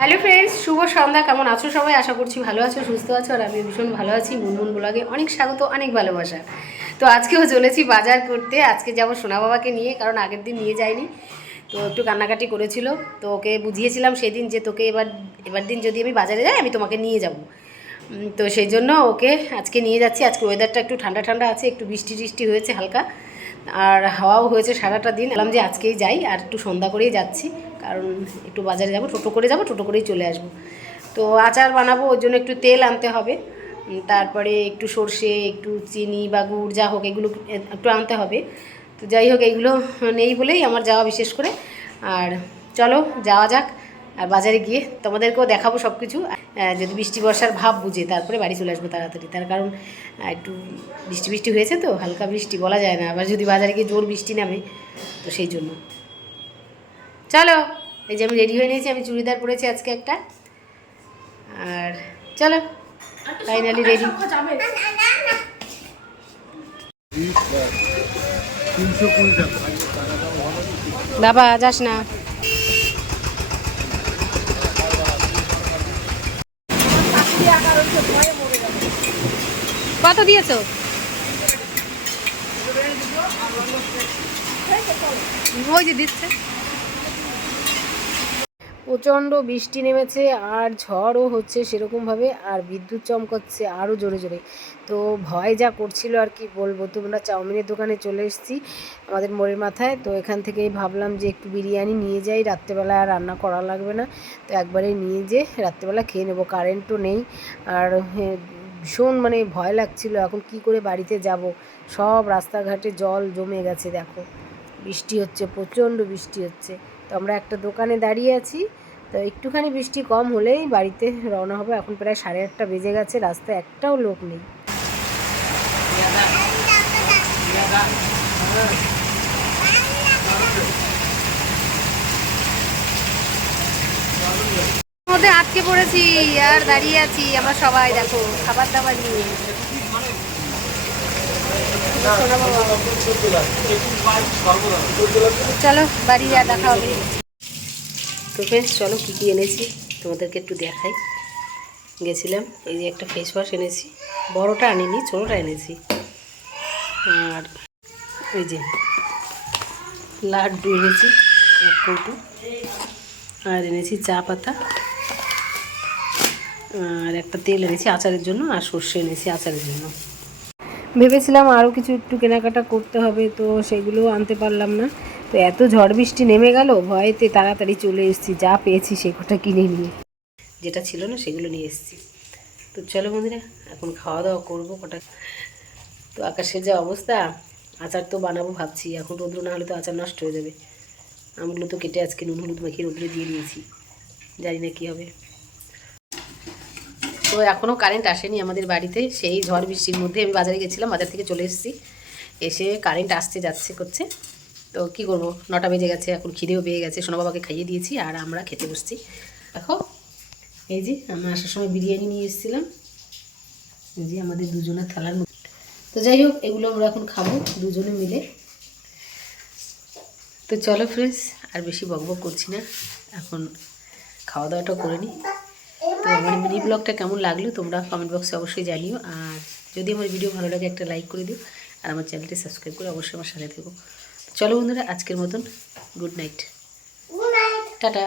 Hello friends শুভ সন্ধ্যা, কেমন আছো সবাই? আশা করছি ভালো আছো, সুস্থ আছো, আর আমি ভীষণ ভালো আছি। মুনমুন ব্লগে অনেক স্বাগত, অনেক ভালোবাসা। তো আজকেও চলেছি বাজার করতে। আজকে যাব সোনা বাবাকে নিয়ে, কারণ আগের দিন নিয়ে যাইনি। তো একটু কান্নাকাটি করেছিল। তো ওকে বুঝিয়েছিলাম সেদিন যে তোকে এবার এবার দিন যদি আমি বাজারে যাই, আমি তোমাকে নিয়ে যাব। তো সেই জন্য ওকে আজকে নিয়ে যাচ্ছি। আজকে ওয়েদারটা একটু ঠান্ডা ঠান্ডা আছে, একটু বৃষ্টি টিষ্টি হয়েছে হালকা। আর হাওয়াও হয়েছে সারাটা দিন। বললাম যে আজকেই যাই আর একটু সন্ধ্যা করেই যাচ্ছি, কারণ একটু বাজারে যাব, টোটো করে যাব, টোটো করেই চলে আসব। তো আচার বানাবো, ওর জন্য একটু তেল আনতে হবে। তারপরে একটু সর্ষে, একটু চিনি বা গুড় যা হোক এগুলো একটু আনতে হবে। তো যাই হোক এইগুলো নেই বলেই আমার যাওয়া বিশেষ করে। আর চলো, যাওয়া যাক। আর বাজারে গিয়ে তোমাদেরকেও দেখাবো সব কিছু যদি বৃষ্টি বর্ষার ভাব বুঝে তারপরে বাড়ি চলে আসব তাড়াতাড়ি। তার কারণ একটু বৃষ্টি বৃষ্টি হয়েছে তো হালকা বৃষ্টি বলা যায় না। আবার যদি বাজারে গিয়ে জোর বৃষ্টি নামে তো সেই জন্য। চলো এই যে আমি রেডি হয়ে নিয়েছি আমি চুড়িদার পরেছি আজকে একটা। আর চলো ফাইনালি রেডি বাবা যাস না। কত দিয়েছ? ওই যে দিচ্ছে। প্রচণ্ড বৃষ্টি নেমেছে আর ঝড়ও হচ্ছে সেরকমভাবে আর বিদ্যুৎ চমকাচ্ছে আরও জোরে জোরে। তো ভয় যা করছিল আর কি বলব তোমরা চাউমিনের দোকানে চলে এসেছি আমাদের মোড়ের মাথায়। তো এখান থেকেই ভাবলাম যে একটু বিরিয়ানি নিয়ে যাই, রাত্রেবেলা আর রান্না করা লাগবে না। তো একবারে নিয়ে যে রাত্রেবেলা খেয়ে নেব, কারেন্টও নেই। আর ভীষণ মানে ভয় লাগছিল, এখন কি করে বাড়িতে যাব? সব রাস্তাঘাটে জল জমে গেছে, দেখো। বৃষ্টি হচ্ছে, প্রচণ্ড বৃষ্টি হচ্ছে। তো আমরা একটা দোকানে দাঁড়িয়ে আছি তো একটুখানি বৃষ্টি কম হলেই বাড়িতে রওনা হবে। এখন প্রায় সাড়ে আটটা বেজে গেছে, রাস্তায় একটাও লোক নেই। মধ্যে আটকে পড়েছি, আর দাঁড়িয়ে আছি আমরা সবাই, দেখো খাবার দাবার নিয়ে। চলো, বাড়ি যা, দেখা হবে। তো ফ্রেন্ডস চলো কী কী এনেছি? তোমাদেরকে একটু দেখাই। গেছিলাম, এই যে একটা ফেস ওয়াশ এনেছি। বড়টা আনিনি, ছোটোটা এনেছি। আর এই যে লাড্ডু এনেছি, এক কৌটো। আর এনেছি চা পাতা। আর একটা তেল এনেছি আচারের জন্য, আর সর্ষে এনেছি আচারের জন্য। ভেবেছিলাম আরও কিছু একটু কেনাকাটা করতে হবে, তো সেগুলো আনতে পারলাম না। তো এত ঝড় বৃষ্টি নেমে গেল, ভয়েতে তাড়াতাড়ি চলে এসেছি, যা পেয়েছি সে কটা কিনে নিয়ে। যেটা ছিল না সেগুলো নিয়ে এসেছি। তো চলো বন্ধুরা, এখন খাওয়া দাওয়া করব কটা। তো আকাশের যা অবস্থা, আচার তো বানাবো ভাবছি, এখন রোদ্র না হলে তো আচার নষ্ট হয়ে যাবে। আমগুলো তো কেটে আজকে নুন, হলুদ মাখিয়ে রোদ্রে দিয়ে দিয়েছি। জানি না কী হবে। তো এখনও কারেন্ট আসেনি আমাদের বাড়িতে, সেই ঝড় বৃষ্টির মধ্যে আমি বাজারে গেছিলাম, বাজার থেকে চলে এসেছি। এসে কারেন্ট আসছে, যাচ্ছে, করছে। তো কি করব? নটা বেজে গেছে, এখন খিদেও পেয়ে গেছে। সোনা বাবাকে খাইয়ে দিয়েছি আর আমরা খেতে বসছি। দেখো, এই যে আমরা আসার সময় বিরিয়ানি নিয়ে এসেছিলাম। এই যে আমাদের দুজনের থালার তো যাই হোক, এগুলো আমরা এখন খাব দুজনে মিলে। তো চলো ফ্রেন্ডস আর বেশি বকবক করছি না। এখন খাওয়া দাওয়াটা করে নিই তো আমার মিনি ব্লগটা কেমন লাগল তোমরা কমেন্ট বক্সে অবশ্যই জানিও। আর যদি আমার ভিডিও ভালো লাগে, একটা লাইক করে দিও। আর আমার চ্যানেলটি সাবস্ক্রাইব করে অবশ্যই আমার সাথে থেকো। চলো বন্ধুরা আজকের মতন গুড নাইট। টাটা।